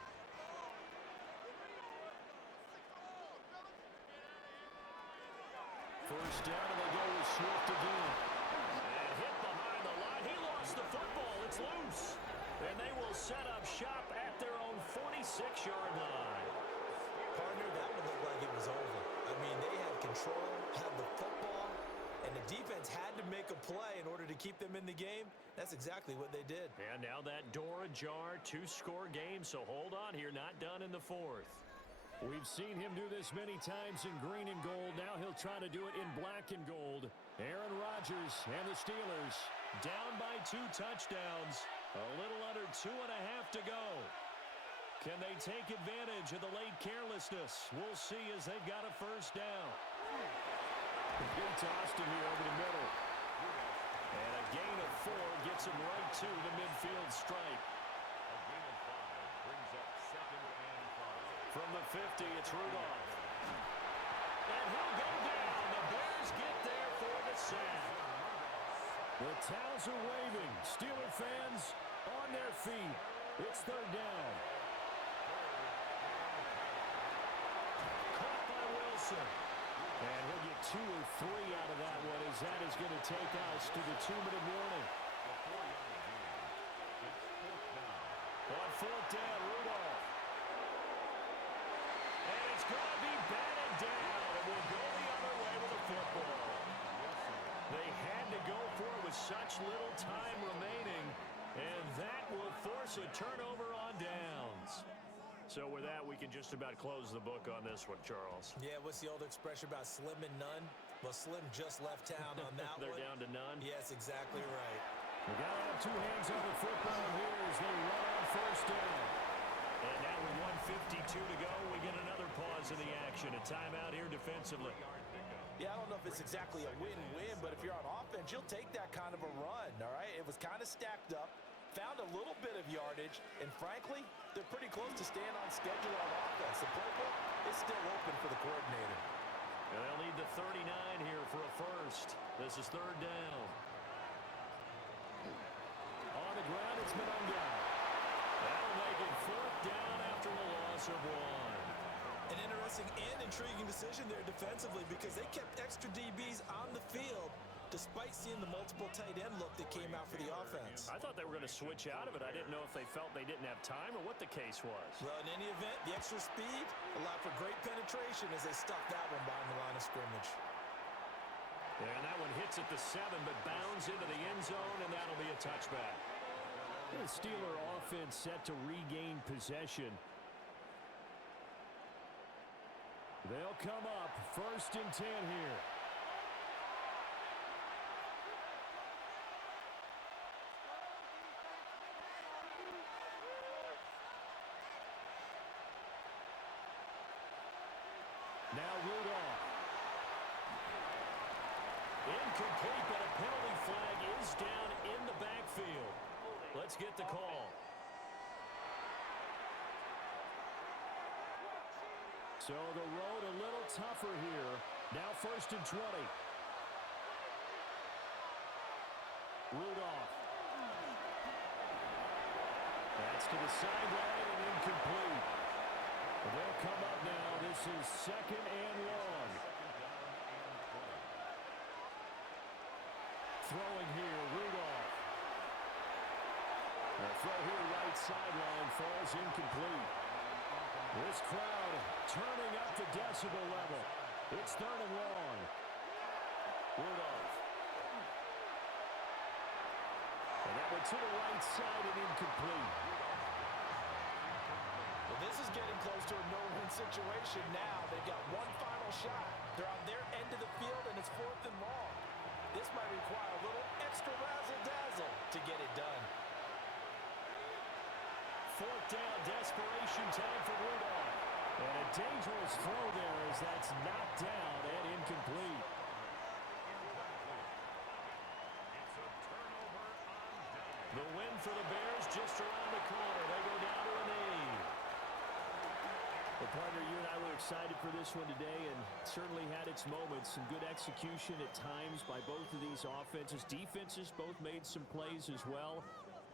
First down, and they go with Swift again. And hit behind the line. He lost the football. It's loose. And they will set up shop at their own 46-yard line. Partner, that one looked like it was over. I mean, they had control, had the football, and the defense had to make a play in order to keep them in the game. That's exactly what they did. And now that door ajar, 2-score game, so hold on here, not done in the 4th. We've seen him do this many times in green and gold. Now he'll try to do it in black and gold. Aaron Rodgers and the Steelers Down by 2 touchdowns. A little under 2.5 to go. Can they take advantage of the late carelessness? We'll see as they've got a first down. He tossed him here over the middle. And a gain of 4 gets him right to the midfield stripe. A gain of 5 brings up 2nd and 5. From the 50, it's Rudolph. And he'll go down. The Bears get there for the sack. The towels are waving. Steeler fans on their feet. It's 3rd down. Caught by Wilson. And he'll get 2 or 3 out of that one as that is going to take us to the 2-minute warning. On 4th down, Rudolph. And it's going to be batted down. And we'll go the other way with the football. They had to go for it with such little time remaining. And that will force a turnover on downs. So with that, we can just about close the book on this one, Charles. Yeah, what's the old expression about slim and none? Well, Slim just left town on that They're one. down to none? Yes, exactly right. We got to have 2 hands on the football here as they run on first down. And now with 1:52 to go, we get another pause in the action. A timeout here defensively. Yeah, I don't know if it's exactly a win-win, but if you're on offense, you'll take that kind of a run, all right? It was kind of stacked up, found a little bit of yardage, and frankly, they're pretty close to staying on schedule on offense. The playbook is still open for the coordinator. And they'll need the 39 here for a first. This is third down. On the ground, it's Mononga. That'll make it fourth down after a loss of one. An interesting and intriguing decision there defensively because they kept extra DBs on the field despite seeing the multiple tight end look that came out for the offense. I thought they were going to switch out of it. I didn't know if they felt they didn't have time or what the case was. Well, in any event, the extra speed allowed for great penetration as they stuffed that one behind the line of scrimmage. Yeah, and that one hits at the 7, but bounds into the end zone, and that'll be a touchback. The Steeler offense set to regain possession. They'll come up first and 10 here. Now Rudolph. Incomplete, but a penalty flag is down in the backfield. Let's get the call. So the road a little tougher here. Now first and 20. Rudolph. That's to the sideline and incomplete. They'll come up now. This is second and long. Throwing here, Rudolph. The throw here right sideline falls incomplete. This crowd turning up the decibel level. It's third and long. Rudolph. And that one to the right side and incomplete. Well, this is getting close to a no-win situation now. They've got one final shot. They're on their end of the field, and it's fourth and long. This might require a little extra razzle-dazzle to get it done. Fourth down, desperation time for Rudolph. And a dangerous throw there as that's knocked down and incomplete. The win for the Bears just around the corner. They go down to an 8. Well, partner, you and I were excited for this one today and certainly had its moments. Some good execution at times by both of these offenses. Defenses both made some plays as well.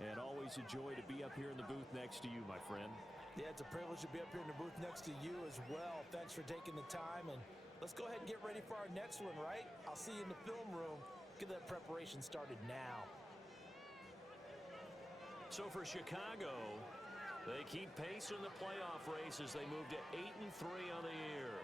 And always a joy to be up here in the booth next to you, my friend. Yeah, it's a privilege to be up here in the booth next to you as well. Thanks for taking the time, and let's go ahead and get ready for our next one, right? I'll see you in the film room. Get that preparation started now. So for Chicago, they keep pace in the playoff race as they move to 8-3 on the year.